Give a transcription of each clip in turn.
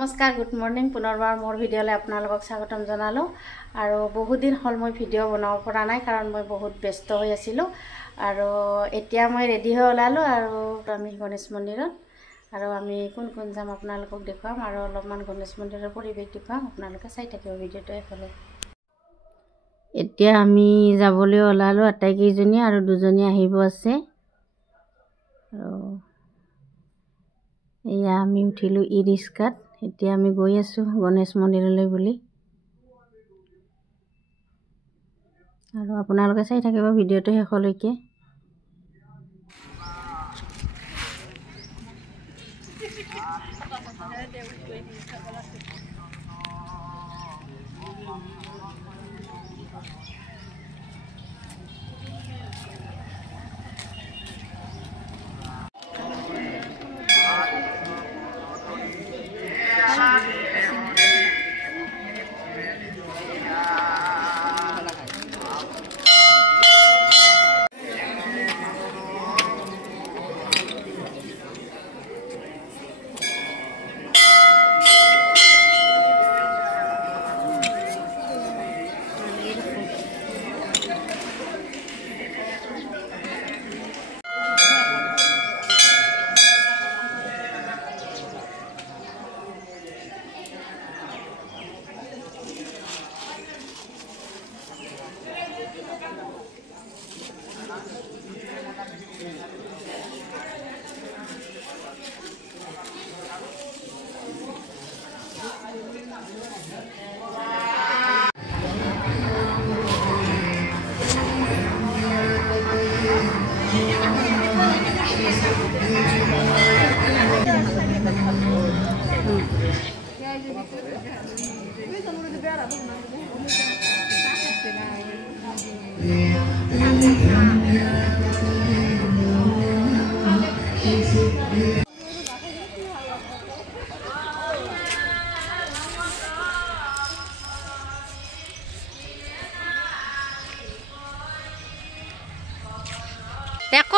নমস্কাৰ good morning পুনৰবাৰ মোৰ ভিডিঅ'লৈ আপোনালোকক স্বাগতম জনালোঁ আৰু বহুত দিন হ'ল মই ভিডিঅ' বনাব পৰা নাই কাৰণ মই বহুত ব্যস্ত হৈ আছিলোঁ আৰু এতিয়া মই ৰেডি হৈ ওলালোঁ আৰু আমি গণেশ মন্দিৰত আৰু আমি কোন কোন যাম আপোনালোকক দেখুৱাম আৰু অলপমান গণেশ মন্দিৰৰ পৰিৱেশ দেখুৱাম আপোনালোকে চাই থাকিব ভিডিঅ'টো এফালে এতিয়া আমি যাবলৈ ওলালোঁ আটাইকেইজনী আৰু দুজনী আহিব আছে আৰু এয়া আমি উঠিলোঁ ই ৰিক্সাত এতিয়া আমি গৈ আছোঁ গণেশ মন্দিৰলৈ বুলি আৰু আপোনালোকে চাই থাকিব ভিডিঅ'টো শেষলৈকে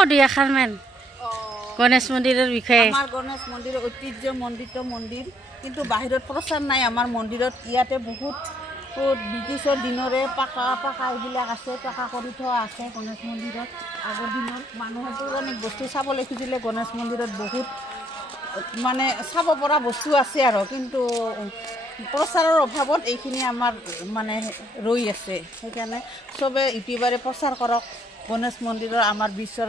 দুই এখানমান গণেশ মন্দিৰৰ বিষয়ে আমাৰ গণেশ মন্দিৰ ঐতিহ্যমণ্ডিত মন্দিৰ কিন্তু বাহিৰত প্ৰচাৰ নাই আমাৰ মন্দিৰত ইয়াতে বহুত ব্ৰিটিছৰ দিনৰে পাকা এইবিলাক আছে পাকা কৰি থোৱা আছে গণেশ মন্দিৰত আগৰ দিনৰ মানুহে পৌৰাণিক বস্তু চাবলৈ খুজিলে গণেশ মন্দিৰত বহুত মানে চাব পৰা বস্তু আছে আৰু কিন্তু প্ৰচাৰৰ অভাৱত এইখিনি আমাৰ মানে ৰৈ আছে সেইকাৰণে চবে ইউটিউবাৰে প্ৰচাৰ কৰক গণেশ মন্দিৰৰ আমাৰ বিশ্বৰ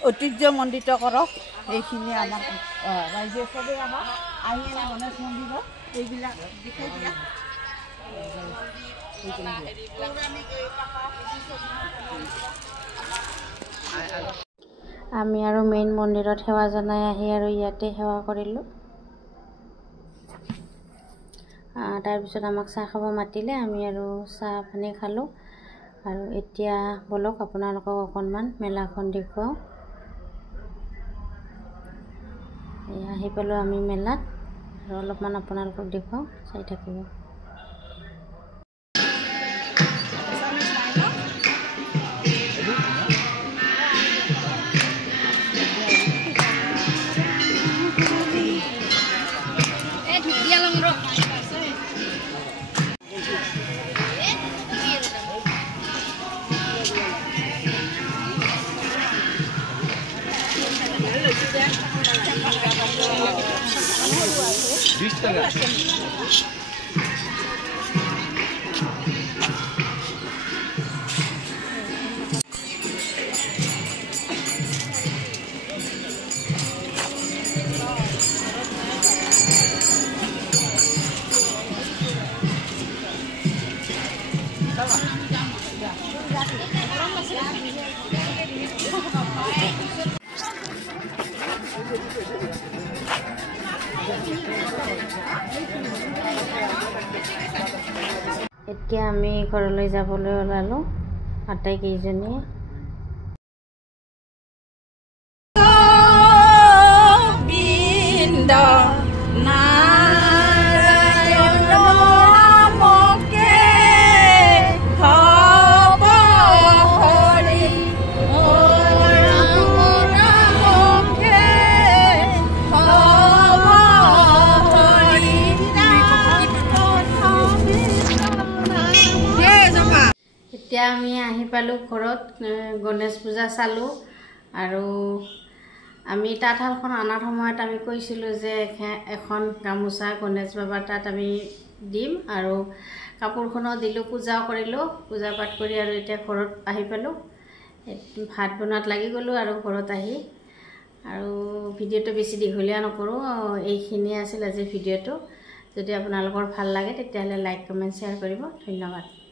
ঐতিহ্যমণ্ডিত কৰক এইখিনি আমাৰ ৰাইজে চবেই আহক আহি গণেশ মন্দিৰত এইবিলাক দেখাই দিয়া আমি আৰু মেইন মন্দিৰত সেৱা জনাই আহি আৰু ইয়াতে সেৱা কৰিলোঁ তাৰপিছত আমাক চাহ খাব মাতিলে আমি আৰু চাহ পানী খালোঁ আৰু এতিয়া বলক আপোনালোকক অকণমান মেলাখন দেখুৱাওঁ আহি পালোঁ আমি মেলাত আৰু অলপমান আপোনালোকক দেখুৱাওঁ চাই থাকিব এতিয়া আমি ঘৰলৈ যাবলৈ ওলালোঁ আটাইকেইজনীয়ে আমি আহি পালোঁ ঘৰত, গণেশ পূজা চালোঁ। আৰু আমি তাঁতশালখন অনাৰ সময়ত আমি কৈছিলোঁ যে এখন গামোচা গণেশ বাবাৰ তাত আমি দিম, আৰু কাপোৰখনো দিলোঁ, পূজাও কৰিলোঁ, পূজা পাঠ কৰি আৰু এতিয়া ঘৰত আহি পালোঁ। ভাত বনোৱাত লাগি গ'লোঁ আৰু ঘৰত আহি। আৰু ভিডিঅ'টো বেছি দীঘলীয়া নকৰোঁ, এইখিনিয়ে আছিল আজিৰ ভিডিঅ'টো। যদি আপোনালোকৰ ভাল লাগে তেতিয়াহ'লে লাইক কমেণ্ট শ্বেয়াৰ কৰিব। ধন্যবাদ।